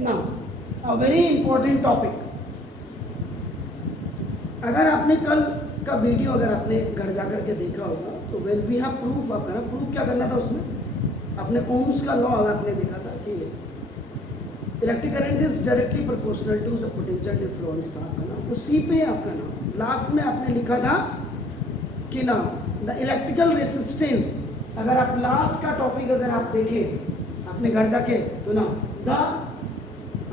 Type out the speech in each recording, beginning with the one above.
Now a very important topic, अगर आपने कल का वीडियो अगर आपने घर जाकर के देखा होगा तो वेन वी हैव प्रूफ, आपका ना प्रूफ क्या करना था उसमें, अपने ओम्स का लॉ आपने देखा था कि electric current is directly proportional to the potential difference था आपका ना, उसी पे आपका ना लास्ट में आपने लिखा था कि ना द इलेक्ट्रिकल रेसिस्टेंस, अगर आप लास्ट का टॉपिक अगर आप देखें अपने घर जाके तो ना द,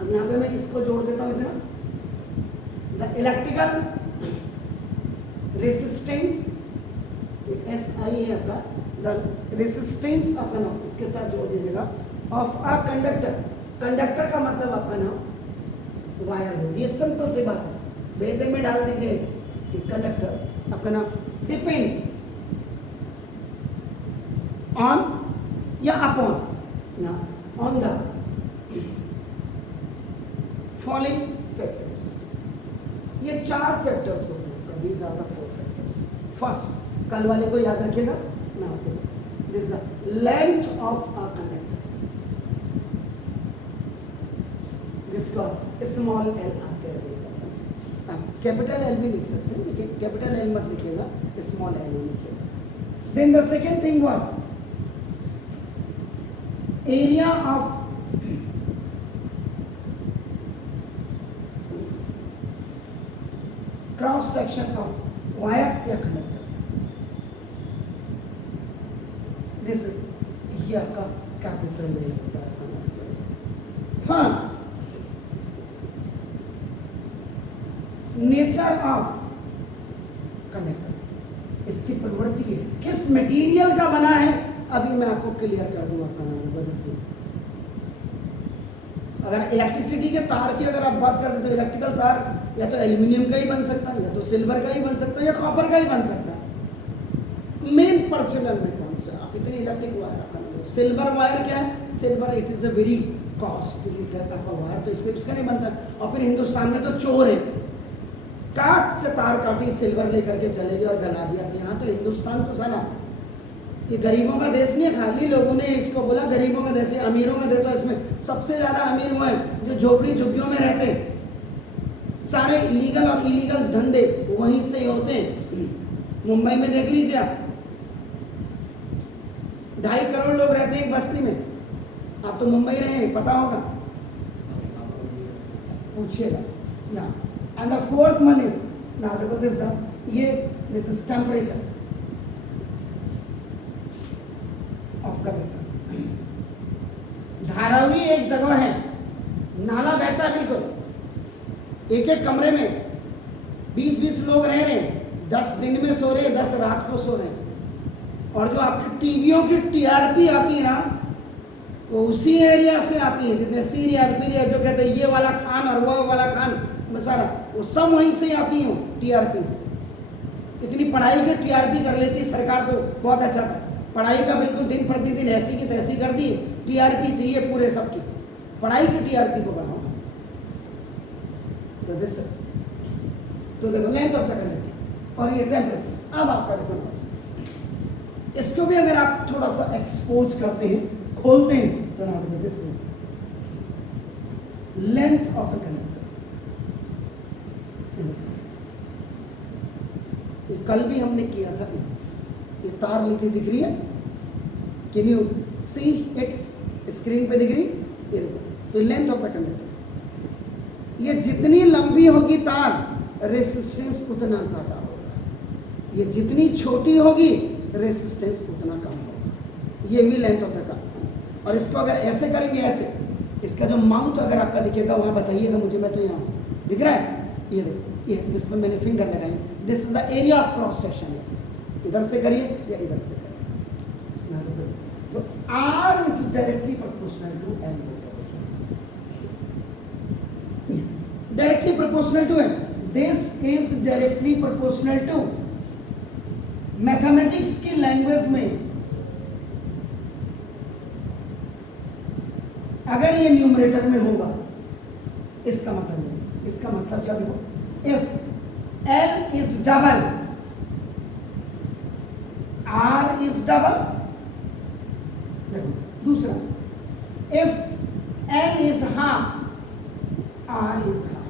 अब यहाँ पे मैं इसको जोड़ देता हूँ इतना, द इलेक्ट्रिकल रेसिस्टेंस SI है आपका, द रेसिस्टेंस आपका नाम इसके साथ जोड़ दीजिएगा ऑफ अ कंडक्टर, कंडक्टर का मतलब आपका नाम वायर होती है, सिंपल सी बात है, बेजे में डाल दीजिए कि कंडक्टर आपका नाम डिपेंड्स ऑन या अपॉन या ऑन द फॉलोइंग फैक्टर्स, ये 4 फैक्टर्स होते हैं, these are the 4 factors. First, कल वाले को याद रखिएगा ना, this the length of a conductor, जिसको स्मॉल एल आप कह देगा, आप कैपिटल एल भी लिख सकते हैं लेकिन कैपिटल एल मत लिखिएगा, स्मॉल एल ही लिखिएगा। Then the second thing was area of cross section of wire या कंडक्टर, दिस इज ये आपका कैपिटल ए होता है conductor. Third, nature of conductor, इसकी प्रवृत्ति है, किस मटेरियल का बना है, अभी मैं आपको क्लियर कर दूंगा आपका नाम बदल। अगर इलेक्ट्रिसिटी के तार की अगर आप बात करते तो इलेक्ट्रिकल तार या तो एल्यूमिनियम का ही बन सकता है, या तो सिल्वर का ही बन सकता है, या कॉपर का ही बन सकता है। मेन पर्सनल में कौन सा, आप इतनी इलेक्ट्रिक वायर आपका सिल्वर वायर क्या है, silver it is a very costly type का वायर, तो इसमें इसका नहीं बनता। और फिर हिंदुस्तान में तो चोर है, काट से तार काटी सिल्वर लेकर के चले गए और गला दिया। यहाँ तो हिंदुस्तान तो साला ये गरीबों का देश नहीं है, खाली लोगों ने इसको बोला गरीबों का देश है, अमीरों का देश है। इसमें सबसे ज़्यादा अमीर वो है जो झोपड़ी झुग्गियों में रहते हैं, सारे लीगल और इलीगल धंधे वहीं से होते हैं। मुंबई में देख लीजिए आप, 2.5 करोड़ लोग रहते हैं एक बस्ती में, आप तो मुंबई रहे हैं पता होगा, पूछिएगा ना। And the fourth one is ना, देखो this is temperature of conductor. Dharavi एक जगह है, नाला बहता है बिल्कुल, एक एक कमरे में 20-20 लोग रह रहे हैं, 10 दिन में सो रहे हैं, 10 रात को सो रहे हैं। और जो आपकी टीवियों की TRP आती है ना, वो उसी एरिया से आती है, जितने सीरियल जो कहते हैं ये वाला खान और वो वाला खान मसाला, वो सब वहीं से आती हैं TRP। इतनी पढ़ाई की TRP कर लेती सरकार तो बहुत अच्छा था, पढ़ाई का बिल्कुल दिन प्रतिदिन ऐसी की तैसी कर दी, TRP चाहिए पूरे सबकी, पढ़ाई की TRP को बढ़ाओ। तो दिस, तो देखो लेंथ ऑफ द कंडक्टर और ये टेम्परेचर। अब आपका रिकॉर्ड, इसको भी अगर आप थोड़ा सा एक्सपोज करते हैं, खोलते हैं, तो ना देखो this length of a conductor. ये कल भी हमने किया था, ये तार लिखी दिख रही है, can you see it, screen पे दिख रही, ये देखो, तो लेंथ ऑफ द कंडक्टर, ये जितनी लंबी होगी तार रेसिस्टेंस उतना ज़्यादा होगा, ये जितनी छोटी होगी रेसिस्टेंस उतना कम होगा, ये भी लेंथ ऑफ द कंडक्टर। और इसको अगर ऐसे करेंगे, ऐसे इसका जो माउथ अगर आपका दिखेगा वहाँ बताइएगा मुझे, मैं तो यहाँ दिख रहा है, ये देखो, ये जिसमें मैंने फिंगर लगाई, this is the area of cross section, इधर से करिए या इधर से करिए, तो R is directly proportional to L, directly proportional to है, this is directly proportional to, mathematics की लैंग्वेज में अगर ये न्यूमरेटर में होगा, इसका मतलब क्या, देखो, if L is double, R is double, देखो दूसरा, if L is half, R is half.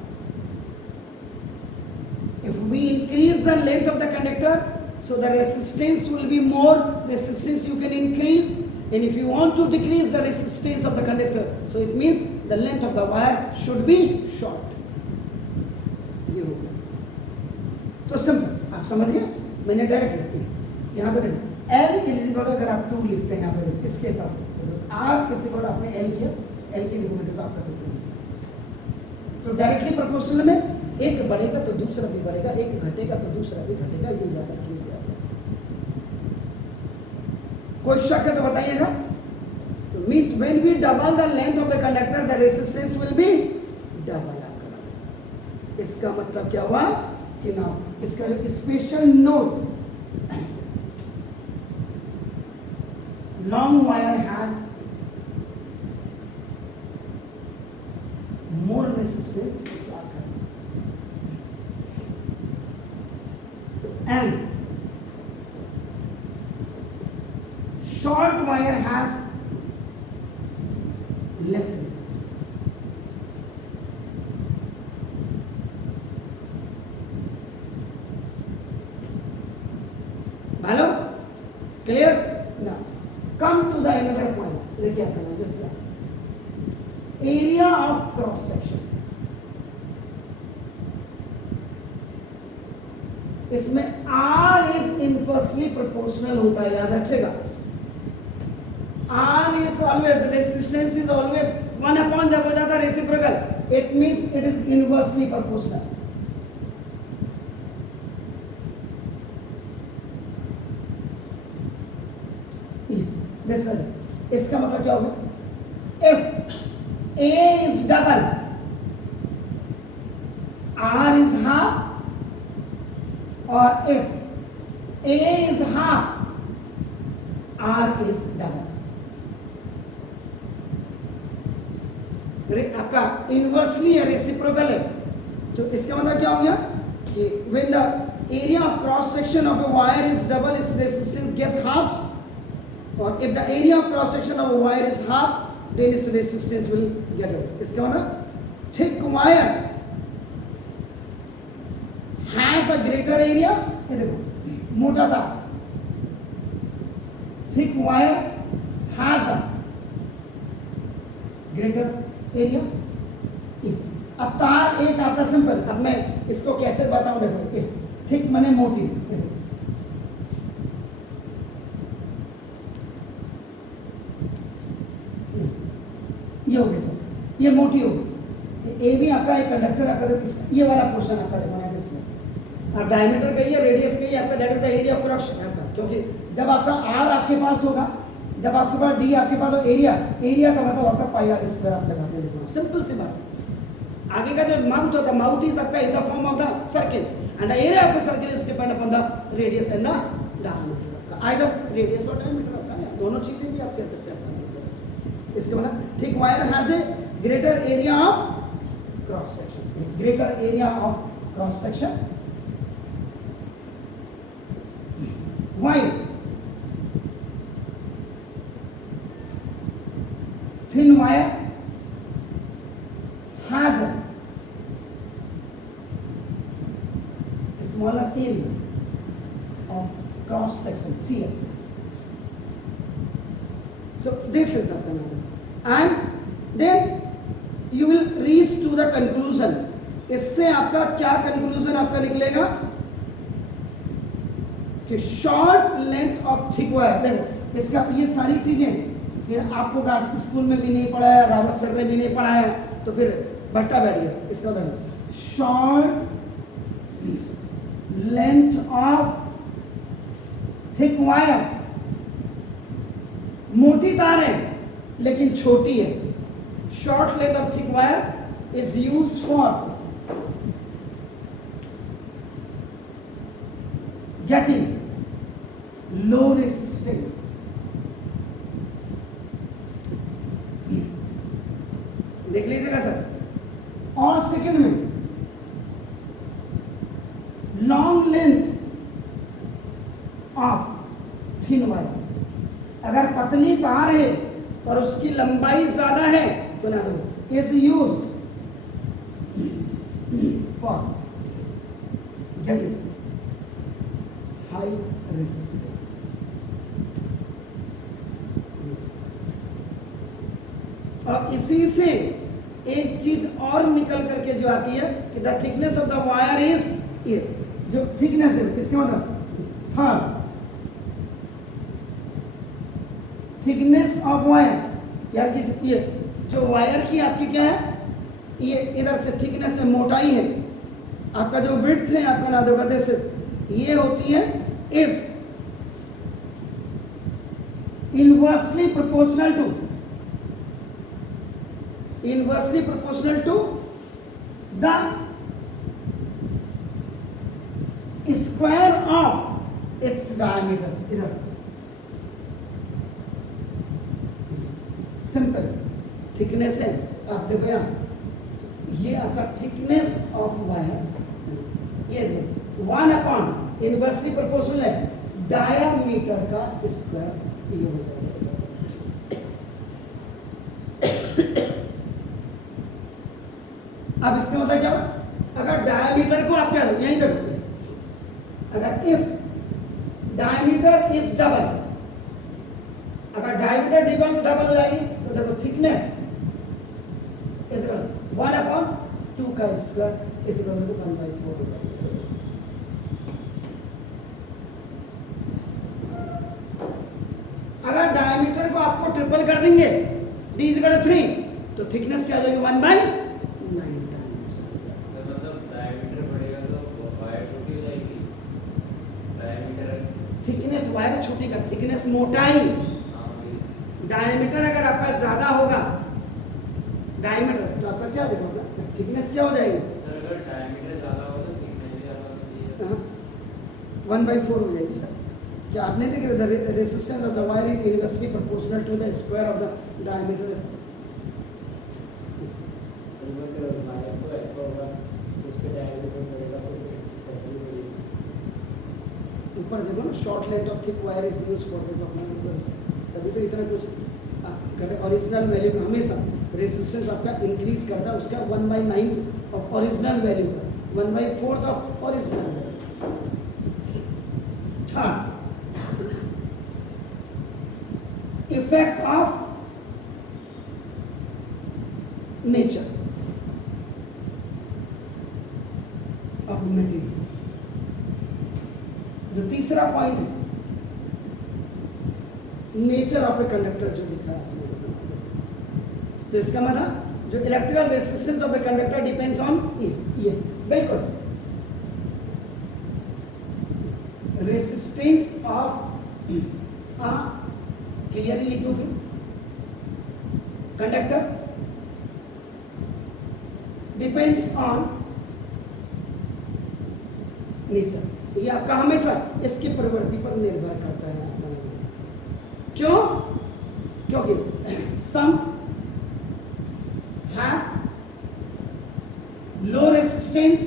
If we increase the length of the conductor, so the resistance will be more, resistance you can increase, and if you want to decrease the resistance of the conductor, so it means the length of the wire should be short. ये हो गया, तो simple, आप समझ गए? मैंने direct लिखी यहाँ पे देखो L इज इक्वल टू, अगर आप 2 लिखते हैं यहाँ पे देखो इसके हिसाब से, R इज इक्वल टू आपने L किया, L की देखो मतलब आपका 2, तो डायरेक्टली प्रोपोर्शनल में एक बढ़ेगा तो दूसरा भी बढ़ेगा, एक घटेगा तो दूसरा भी घटेगा, ये ज्यादा क्यों से आता है? कोई शक है तो बताइएगा। तो means when we double the length of the conductor the resistance will be double आपका। इसका मतलब क्या हुआ कि ना इसका special note, long wire has more resistance and short wire has less resistance. Hello? Clear? Now come to the another point. देखिए क्या करना है, this area of cross section. इसमें R इज इनवर्सली प्रोपोर्शनल होता है, याद रखिएगा। R is always, resistance is always 1 upon जब हो जाता है reciprocal, it means it is inversely proportional. इसका मतलब क्या होगा? If A is double, R is half, और if A is half, R is double। आपका इनवर्सली है, रेसिप्रोकल है, तो इसका मतलब क्या हो गया कि when the area of cross section of a wire is double, its resistance get half, or if the area of cross section of a wire is half, then its resistance will get double। इसका मतलब thick wire has a greater area, ये देखो मोटा था, thick wire has a greater area। अब तार एक आपका सिंपल, अब मैं इसको कैसे बताऊं, देखो ये थिक माने मोटी, ये देखो ये हो गया सर, ये मोटी हो गई, ये भी आपका एक कंडक्टर आपका, ये वाला पोर्शन आपका देखो ना, इसमें अब डायमीटर कहिए, रेडियस कहिए, आपका that is the area of cross आपका, क्योंकि जब आपका R आपके पास होगा, जब आपके पास D आपके पास, तो एरिया का मतलब आपका पाई R स्क्वायर आप लगाते हैं, देखो सिंपल सी बात है। आगे का जो माउथ होता है, माउथ इज आपका in the form of the circle, and the area of the circle is depend upon the radius and the diameter आपका, आइदर रेडियस और डायमीटर आपका, या दोनों चीजें भी आप कह सकते हैं। इसके मतलब thick wire has a greater area of cross section, greater area of cross section. Why? Thin wire has a smaller area of cross section, CS. So this is the phenomenon, and then you will reach to the conclusion। इससे आपका क्या conclusion आपका निकलेगा कि short length of thick wire, देखो इसका ये सारी चीजें फिर आपको स्कूल में भी नहीं पढ़ाया, रावत सर ने भी नहीं पढ़ाया, तो फिर भट्टा बैठ गया। इसका देखो short length of thick wire, मोटी तार है लेकिन छोटी है, short length of thick wire is use for getting low resistance, देख लीजिएगा सर। और सेकंड में long length of thin wire, अगर पतली तार है और उसकी लंबाई ज्यादा है तो ना दो, is use for getting high resistance. और इसी से एक चीज और निकल करके जो आती है कि the thickness of the wire is ये, जो थिकनेस है इसके मतलब थर्ड थिकनेस ऑफ वायर, यार कि ये जो वायर की आपकी क्या है, ये इधर से थिकनेस है, मोटाई है, आपका जो विड्थ है आपका ना दोगा दिस ये होती है is inversely proportional to the square of its diameter. इधर सिंपल थिकनेस है, आप देखो यहाँ ये आपका थिकनेस ऑफ वायर ये 1 इनवर्सली प्रोपोर्शनल है डायामीटर का स्क्वायर, ये हो जाएगा। अब इसका मतलब क्या, अगर डायमीटर को आप क्या दो यहीं देखोगे, अगर इफ डायमीटर इज डबल, अगर डायमीटर डबल हो जाएगी तो देखो थिकनेस इज 1/2 का स्क्वायर इज 1/4 हो जाएगा। अगर डायमीटर को आपको ट्रिपल कर देंगे d इज 3 तो थिकनेस क्या हो जाएगी 1/9। थिकनेस वायर छोटी का थिकनेस मोटाई, डायमीटर अगर आपका ज्यादा होगा डायमीटर तो आपका क्या देखोगा थिकनेस क्या हो जाएगी, सर अगर डायमीटर ज्यादा हो तो थिकनेस भी ज्यादा होना चाहिए। 1/4 हो जाएगी सर। क्या आपने देखा the resistance of the wire is inversely proportional to the square of the diameter. Wire तो ऐसा होगा उसके डायमीटर बढ़ेगा तो फिर ऊपर देखो ना short length of thick wire is used for देखो अपना, तभी तो इतना कुछ करें। ओरिजिनल वैल्यू का हमेशा रेजिस्टेंस आपका इंक्रीज करता है उसका 1/9 ऑफ ओरिजिनल वैल्यू का 1/4 of original value. Third effect of nature of material, जो तीसरा पॉइंट है नेचर ऑफ ए कंडक्टर जो लिखा है आपने, तो इसका मतलब जो electrical resistance of a conductor depends on ये बिल्कुल रेजिस्टेंस ऑफ क्लियरली लिख दो फिर कंडक्टर डिपेंड्स ऑन नेचर। ये आपका हमेशा इसकी प्रवृत्ति पर निर्भर करता है आपका। क्यों? क्योंकि सम have low resistance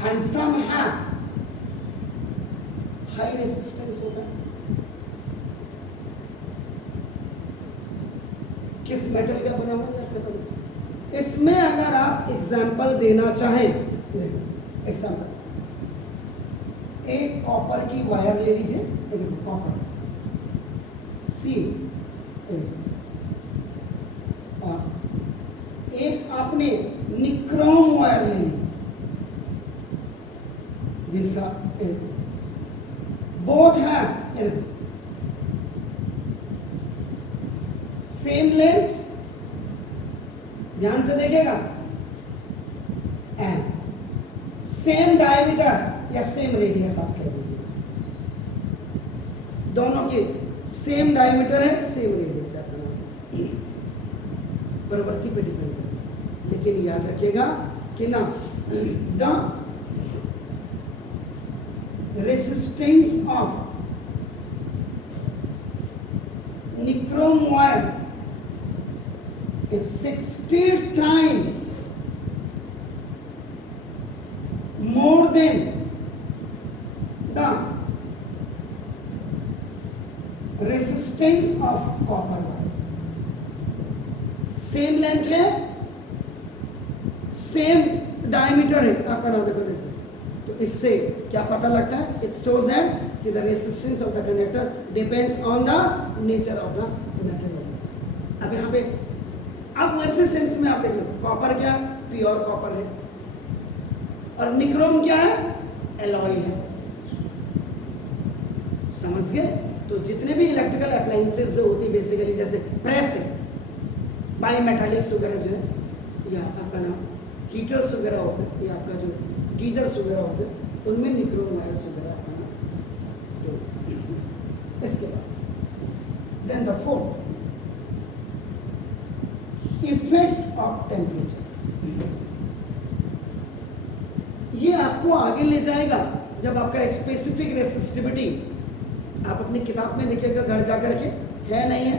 and some have high resistance होता है। किस मेटल का बना हुआ है आपका? इसमें अगर आप एग्जाम्पल देना चाहें, एग्जाम्पल एक कॉपर की वायर ले लीजिए, देखिए कॉपर सी, एक आपने निक्रोम वायर ले ली जिनका बोथ है सेम लेंथ, ध्यान से देखिएगा, एंड सेम डायमीटर या सेम रेडियस आप कह दीजिए, दोनों की सेम डायमीटर है सेम रेडियस है, प्रवृत्ति पे डिपेंड है। लेकिन याद रखिएगा कि ना the resistance of nichrome wire is 60 times more than the resistance of copper wire। Same length है सेम डायमीटर है आपका नाम देखो जैसे, तो इससे क्या पता लगता है, इट शोज दैट कि the resistance of the conductor depends on the nature of the metal. अब यहाँ पे अब वैसे सेंस में आप देख लो, कॉपर क्या, प्योर कॉपर है, और निक्रोम क्या है, एलॉय है। समझ गए? तो जितने भी इलेक्ट्रिकल अप्लायंसेस जो होती है बेसिकली, जैसे प्रेस है, बाई मेटालिक्स वगैरह जो है, या आपका नाम हीटर्स वगैरह होते हैं, या आपका जो गीजर्स वगैरह होते हैं, उनमें निक्रोम वायर्स वगैरह आपका नाम जो। इसके बाद then the fourth, effect of temperature. ये आपको आगे ले जाएगा जब आपका स्पेसिफिक रेसिस्टिविटी आप अपनी किताब में देखिएगा घर जाकर के, है नहीं है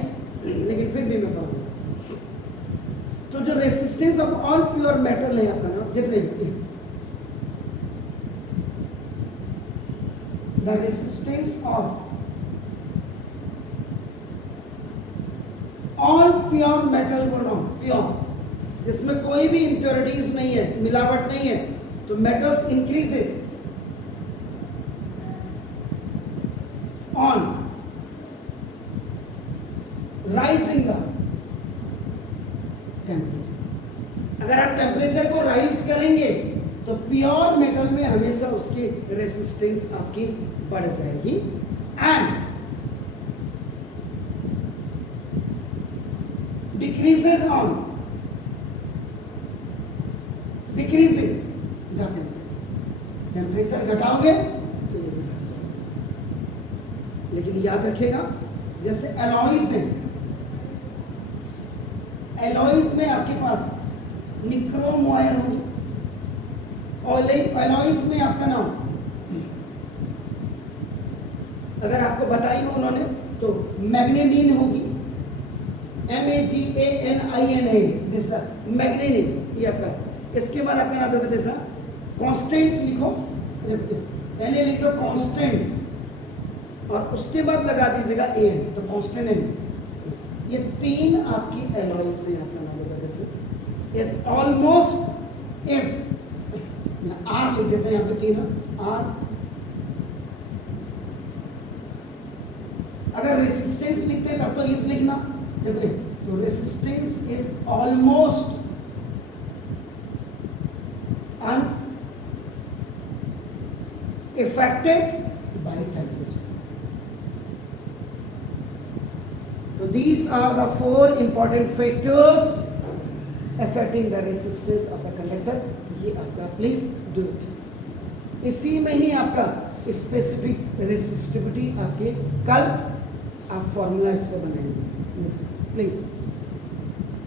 लेकिन फिर भी मैं पढ़ूंगा। तो जो resistance of all pure metal है आपका नाम, जितने भी, the resistance of all pure metal को नाम, प्योर जिसमें कोई भी इम्प्योरिटीज नहीं है, मिलावट नहीं है, तो metals increases on rising the temperature. अगर आप टेम्परेचर को राइज करेंगे तो प्योर मेटल में हमेशा उसकी रेसिस्टेंस आपकी बढ़ जाएगी, and decreases on decreasing the temperature. Temperature घटाओगे तो ये भी घट जाएगा। लेकिन याद रखिएगा, जैसे एलॉयज हैं, एलॉयज में आपके पास निक्रोम वायर होगी, और एलॉयज में आपका नाम अगर आपको बताई हो उन्होंने तो मैग्नेनिन होगी, MAGANINA, दिस मैग्नेनिन, ये आपका। इसके बाद आपका नाम देखो जैसा कांस्टेंट लिखो, पहले लिख दो कांस्टेंट और उसके बाद लगा दीजिएगा AN, तो कांस्टेंट एन। ये तीन आपकी एलॉय से आपका नाम देखो जैसे इज ऑलमोस्ट इज, आर लिख देते हैं यहाँ पे तीन आर। अगर रेसिस्टेंस लिखते तब तो इज लिखना, देखो तो resistance is almost unaffected by temperature. So these are the four important factors affecting the resistance of the conductor. ये आपका प्लीज डू इट। इसी में ही आपका स्पेसिफिक रेसिस्टिविटी आपके कल आप फॉर्मूला इससे बनाएंगे, प्लीज।